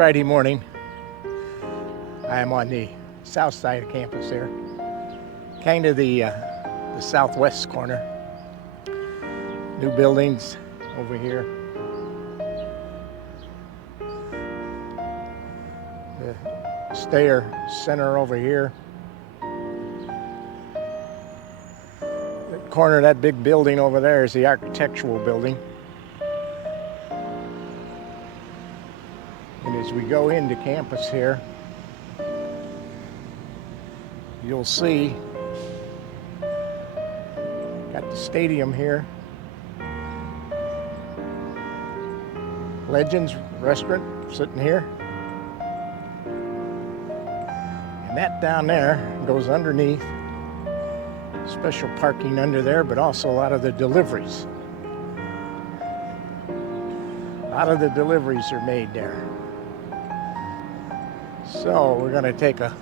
Friday morning. I am on the south side of campus here, kind of the southwest corner. New buildings over here. The Stayer Center over here. The corner of that big building over there is the architectural building. And as we go into campus here, you'll see got the stadium here. Legends Restaurant sitting here. And that down there goes underneath. Special parking under there, but also a lot of the deliveries. A lot of the deliveries are made there. So we're going to take a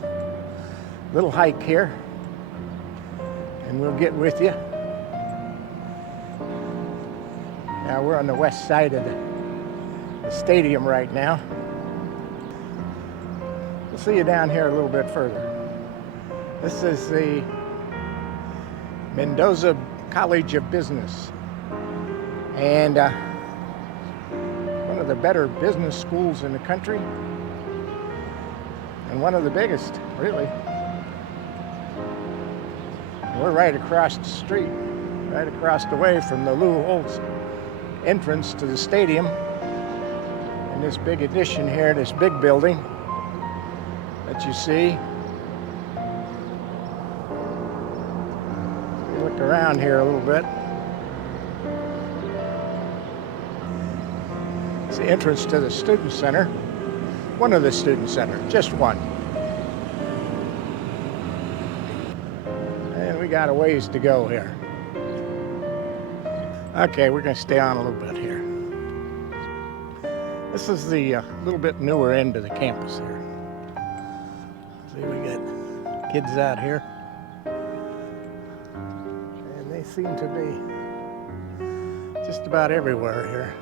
little hike here and we'll get with you. Now we're on the west side of the stadium right now. We'll see you down here a little bit further. This is the Mendoza College of Business, and one of the better business schools in the country, and one of the biggest, really. We're right across the street, right across the way from the Lou Holtz entrance to the stadium. And this big addition here, this big building that you see. We look around here a little bit. It's the entrance to the Student Center. One of the Student Center, just one. And we got a ways to go here. Okay, we're going to stay on a little bit here. This is the little bit newer end of the campus here. See, we got kids out here. And they seem to be just about everywhere here.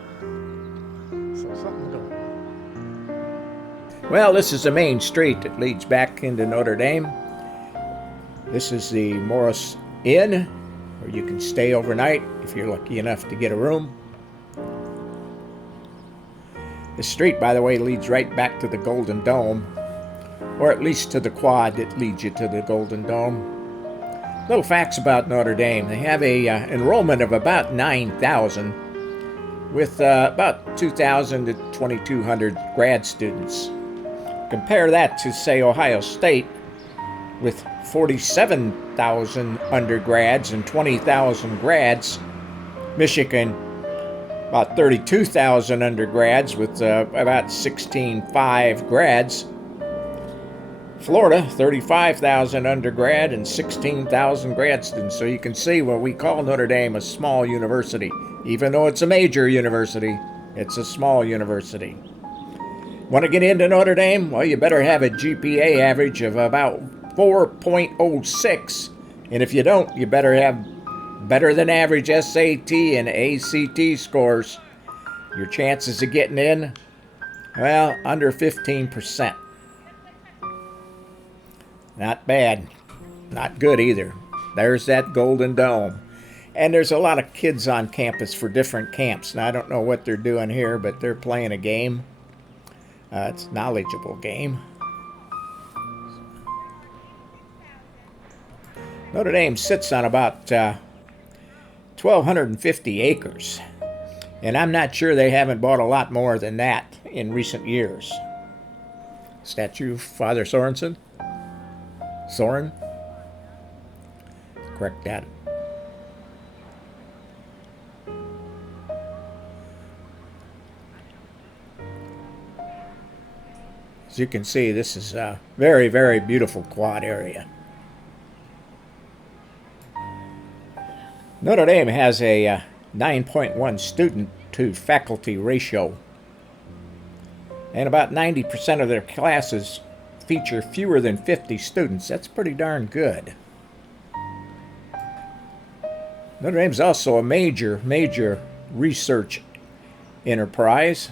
So something's going on. Well, this is the main street that leads back into Notre Dame. This is the Morris Inn, where you can stay overnight if you're lucky enough to get a room. The street, by the way, leads right back to the Golden Dome, or at least to the quad that leads you to the Golden Dome. Little facts about Notre Dame. They have a enrollment of about 9,000, with about 2,000 to 2,200 grad students. Compare that to, say, Ohio State, with 47,000 undergrads and 20,000 grads. Michigan, about 32,000 undergrads with about 16,500 grads. Florida, 35,000 undergrad and 16,000 grad students. So you can see what we call Notre Dame a small university. Even though it's a major university, it's a small university. Want to get into Notre Dame? Well, you better have a GPA average of about 4.06. And if you don't, you better have better than average SAT and ACT scores. Your chances of getting in, well, under 15%. Not bad. Not good either. There's that Golden Dome. And there's a lot of kids on campus for different camps. Now, I don't know what they're doing here, but they're playing a game. It's a knowledgeable game. Notre Dame sits on about 1,250 acres. And I'm not sure they haven't bought a lot more than that in recent years. Statue of Father Sorensen? Soren? Correct that. As you can see, this is a very, very beautiful quad area. Notre Dame has a 9.1 student to faculty ratio, and about 90% of their classes feature fewer than 50 students. That's pretty darn good. Notre Dame is also a major research enterprise.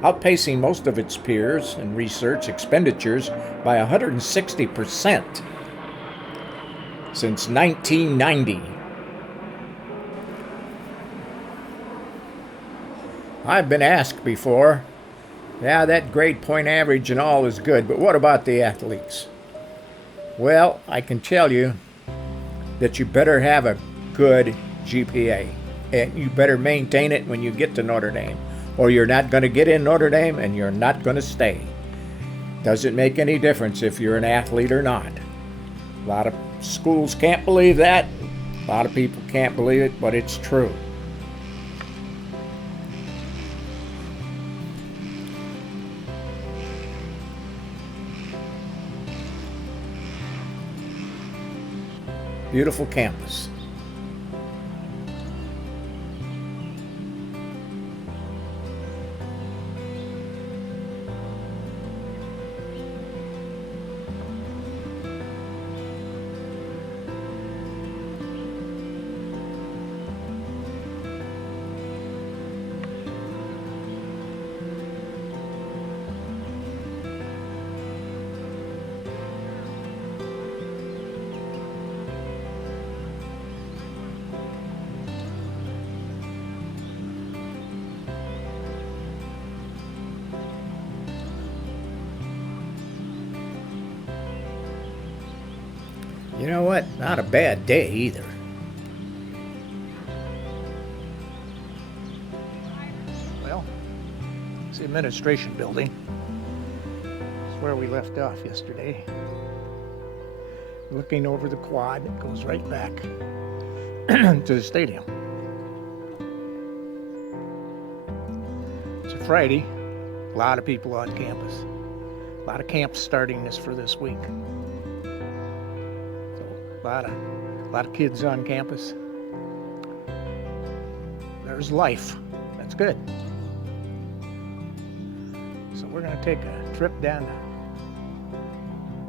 outpacing most of its peers in research expenditures by 160% since 1990. I've been asked before, yeah, that grade point average and all is good, but what about the athletes? Well, I can tell you that you better have a good GPA, and you better maintain it when you get to Notre Dame, or you're not going to get in Notre Dame and you're not going to stay. Doesn't make any difference if you're an athlete or not. A lot of schools can't believe that. A lot of people can't believe it, but it's true. Beautiful campus. You know what? Not a bad day either. Well, it's the administration building. It's where we left off yesterday. Looking over the quad, it goes right back to the stadium. It's a Friday. A lot of people on campus. A lot of camps starting for this week. A lot of kids on campus. There's life. That's good. So we're going to take a trip down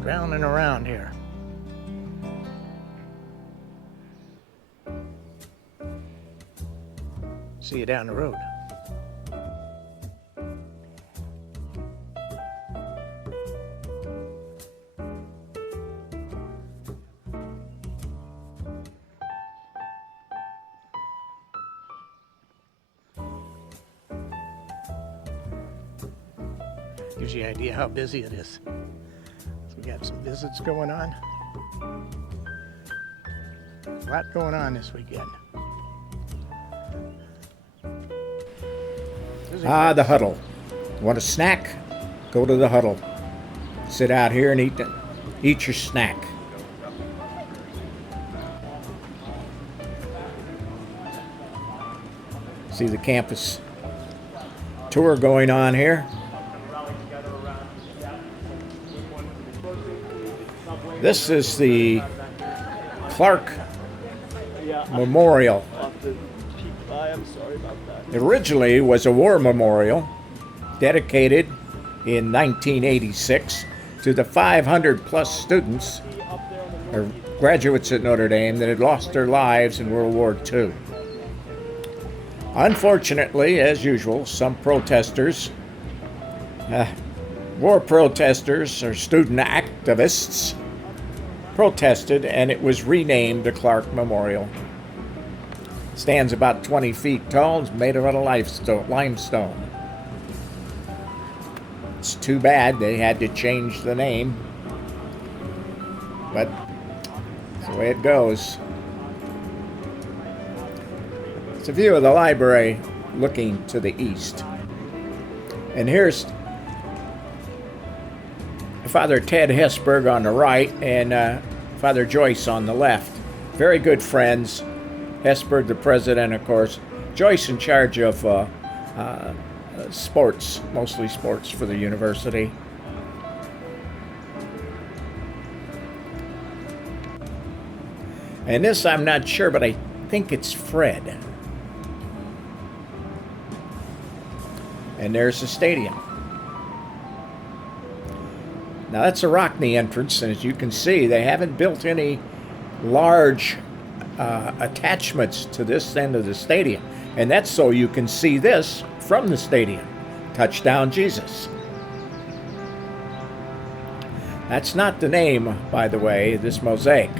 and around here. See you down the road. Gives you an idea how busy it is. So we got some visits going on. A lot going on this weekend. The huddle. Want a snack? Go to the huddle. Sit out here and eat your snack. See the campus tour going on here. This is the Clark Memorial. It originally was a war memorial dedicated in 1986 to the 500 plus students or graduates at Notre Dame that had lost their lives in World War II. Unfortunately, as usual, some protesters, war protesters or student activists, protested, and it was renamed the Clark Memorial. Stands about 20 feet tall, it's made out of limestone. It's too bad they had to change the name, but that's the way it goes. It's a view of the library looking to the east. And here's Father Ted Hesburgh on the right and Father Joyce on the left. Very good friends. Hesburgh, the president, of course. Joyce in charge of sports, mostly sports for the university. And this I'm not sure, but I think it's Fred. And there's the stadium. Now that's a Rockne entrance, and as you can see, they haven't built any large attachments to this end of the stadium. And that's so you can see this from the stadium. Touchdown Jesus. That's not the name, by the way, this mosaic.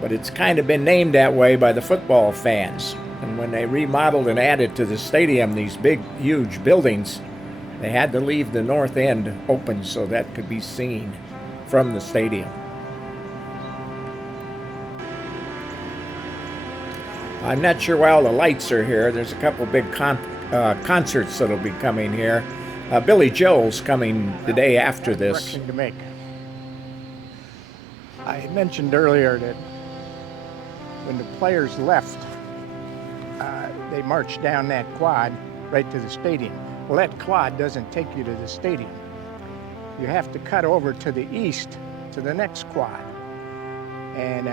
But it's kind of been named that way by the football fans. And when they remodeled and added to the stadium these big, huge buildings, they had to leave the north end open so that could be seen from the stadium. I'm not sure why all the lights are here. There's a couple big concerts that'll be coming here. Billy Joel's coming the day after this. Correction to make. I mentioned earlier that when the players left, they marched down that quad right to the stadium. Well, that quad doesn't take you to the stadium. You have to cut over to the east to the next quad. And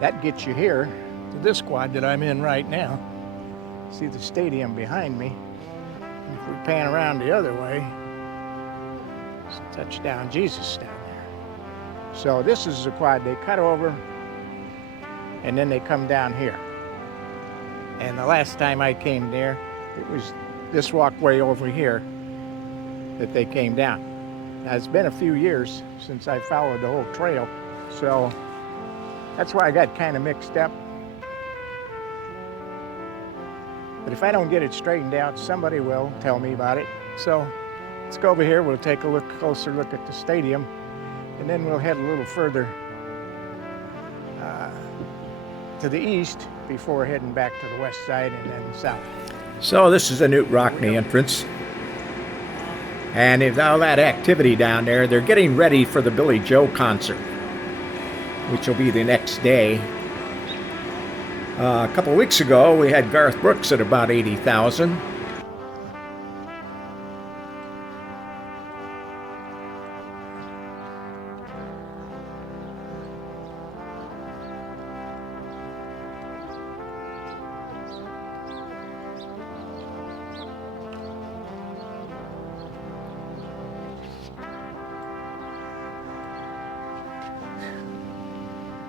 that gets you here to this quad that I'm in right now. See the stadium behind me. And if we pan around the other way, it's Touchdown Jesus down there. So this is the quad they cut over, and then they come down here. And the last time I came there, it was this walkway over here that they came down. Now, it's been a few years since I followed the whole trail, so that's why I got kind of mixed up. But if I don't get it straightened out, somebody will tell me about it. So let's go over here, we'll take a closer look at the stadium, and then we'll head a little further to the east before heading back to the west side and then south. So this is the Knute Rockne entrance. And with all that activity down there, they're getting ready for the Billy Joel concert, which will be the next day. A couple weeks ago, we had Garth Brooks at about 80,000.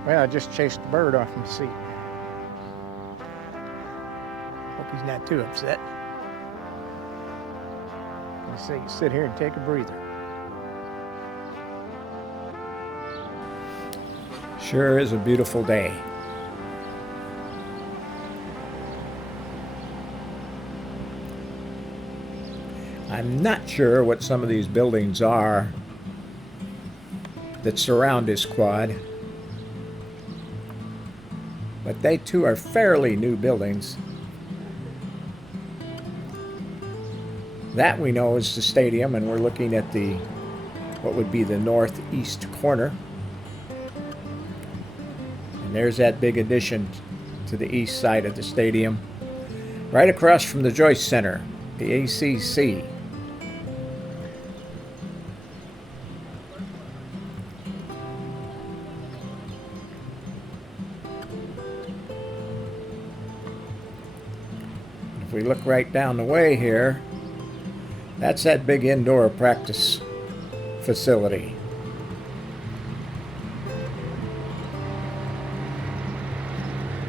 Well, I just chased the bird off my seat. Hope he's not too upset. I say, sit here and take a breather. Sure is a beautiful day. I'm not sure what some of these buildings are that surround this quad, but they too are fairly new buildings. That we know is the stadium, and we're looking at the what would be the northeast corner. And there's that big addition to the east side of the stadium, right across from the Joyce Center, the ACC. If we look right down the way here, that's that big indoor practice facility.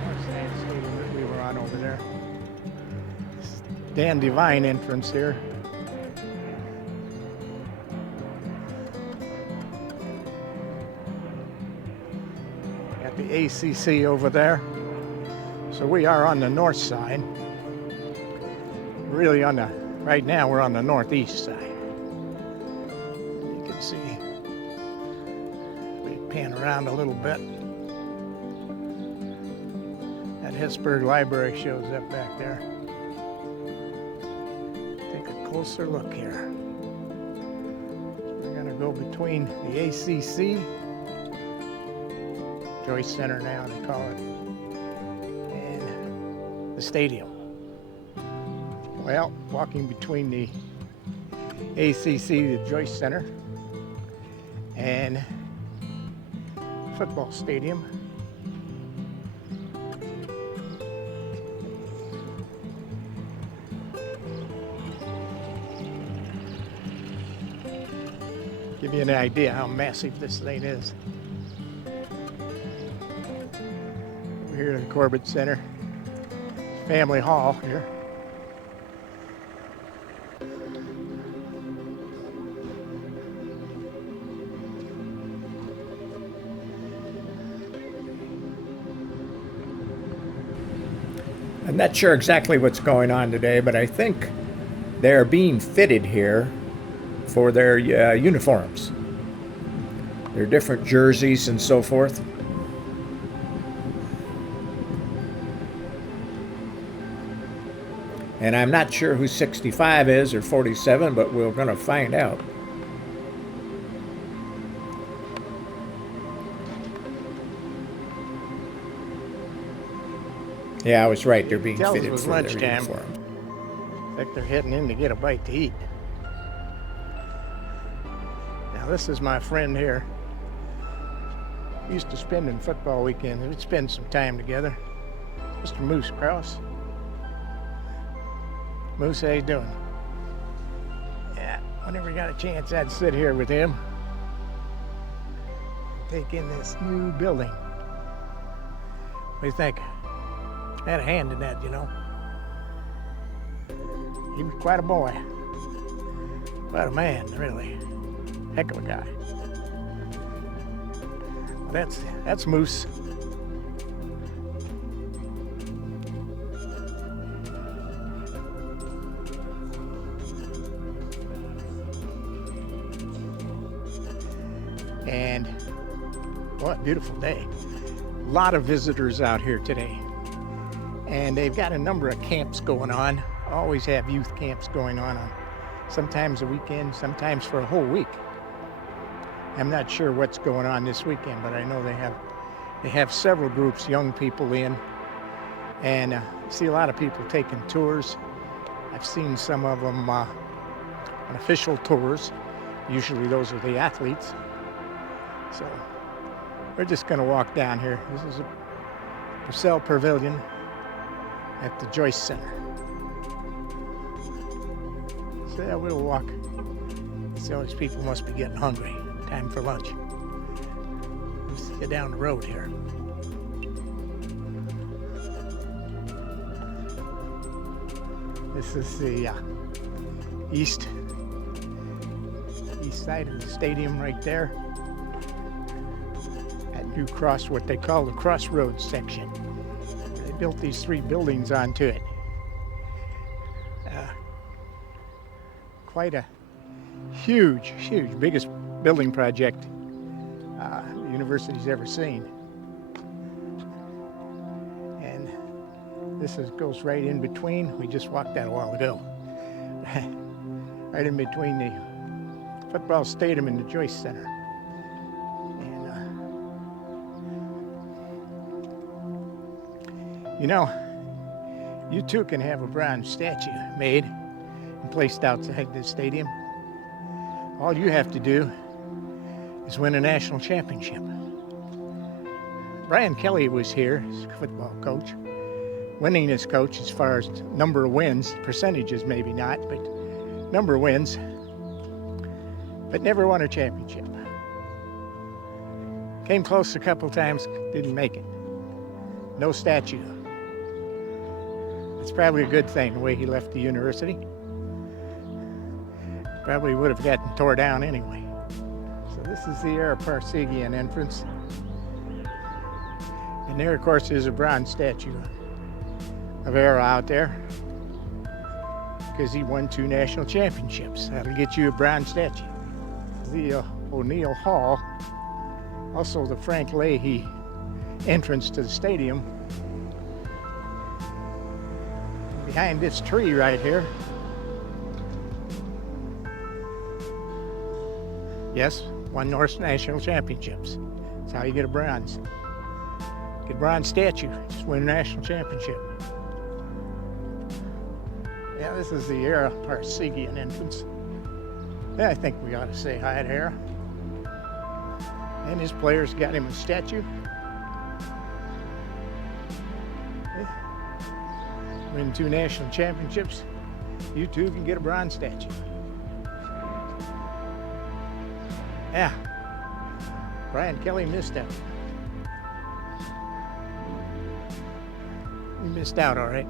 Where's that stadium that we were on over there? Dan Devine entrance here. Got the ACC over there. So we are on the north side. Really right now we're on the northeast side. You can see, we pan around a little bit. That Hesburgh Library shows up back there. Take a closer look here. We're gonna go between the ACC, Joyce Center now they call it, and the stadium. Well, walking between the ACC, the Joyce Center, and football stadium. Give you an idea how massive this thing is. We're here at the Corbett Center, Family Hall here. I'm not sure exactly what's going on today, but I think they're being fitted here for their uniforms, their different jerseys and so forth. And I'm not sure who 65 is or 47, but we're going to find out. Yeah, I was right. They're being Tells it fitted was for their lunchtime. uniforms. Like they're heading in to get a bite to eat. Now this is my friend here. We used to spend in football weekends. We'd spend some time together. Mr. Moose Krause. Moose, how you doing? Yeah, whenever I got a chance, I'd sit here with him. Take in this new building. What do you think? I had a hand in that, you know. He was quite a boy. Quite a man, really. Heck of a guy. Well, that's Moose. And what a beautiful day. A lot of visitors out here today. And they've got a number of camps going on. Always have youth camps going on sometimes a weekend, sometimes for a whole week. I'm not sure what's going on this weekend, but I know they have several groups, young people in, and I see a lot of people taking tours. I've seen some of them on official tours. Usually those are the athletes. So we're just going to walk down here. This is a Purcell Pavilion at the Joyce Center. So yeah, we'll walk. See, all these people must be getting hungry. Time for lunch. Let's get down the road here. This is the east side of the stadium right there. At New Cross, what they call the Crossroads section. They built these 3 buildings onto it. Quite a huge, biggest building project the university's ever seen. And this goes right in between. We just walked that a while ago. Right in between the football stadium and the Joyce Center. And you know, you too can have a bronze statue made and placed outside the stadium. All you have to do is win a national championship. Brian Kelly was here as a football coach, winning as coach as far as number of wins, percentages maybe not, but number of wins, but never won a championship. Came close a couple times, didn't make it. No statue. It's probably a good thing the way he left the university. Probably would have gotten tore down anyway. So this is the Ara Parseghian entrance. And there, of course, is a bronze statue of Ara out there because he won 2 national championships. That'll get you a bronze statue. The O'Neill Hall, also the Frank Leahy entrance to the stadium. Behind this tree right here. Yes, won North National Championships. That's how you get a bronze. Get a bronze statue, just win a national championship. Yeah, this is the Ara Parseghian entrance. Yeah, I think we ought to say hi to Ara. And his players got him a statue. Yeah. Win 2 national championships. You too can get a bronze statue. Yeah, Brian Kelly missed out. He missed out, all right.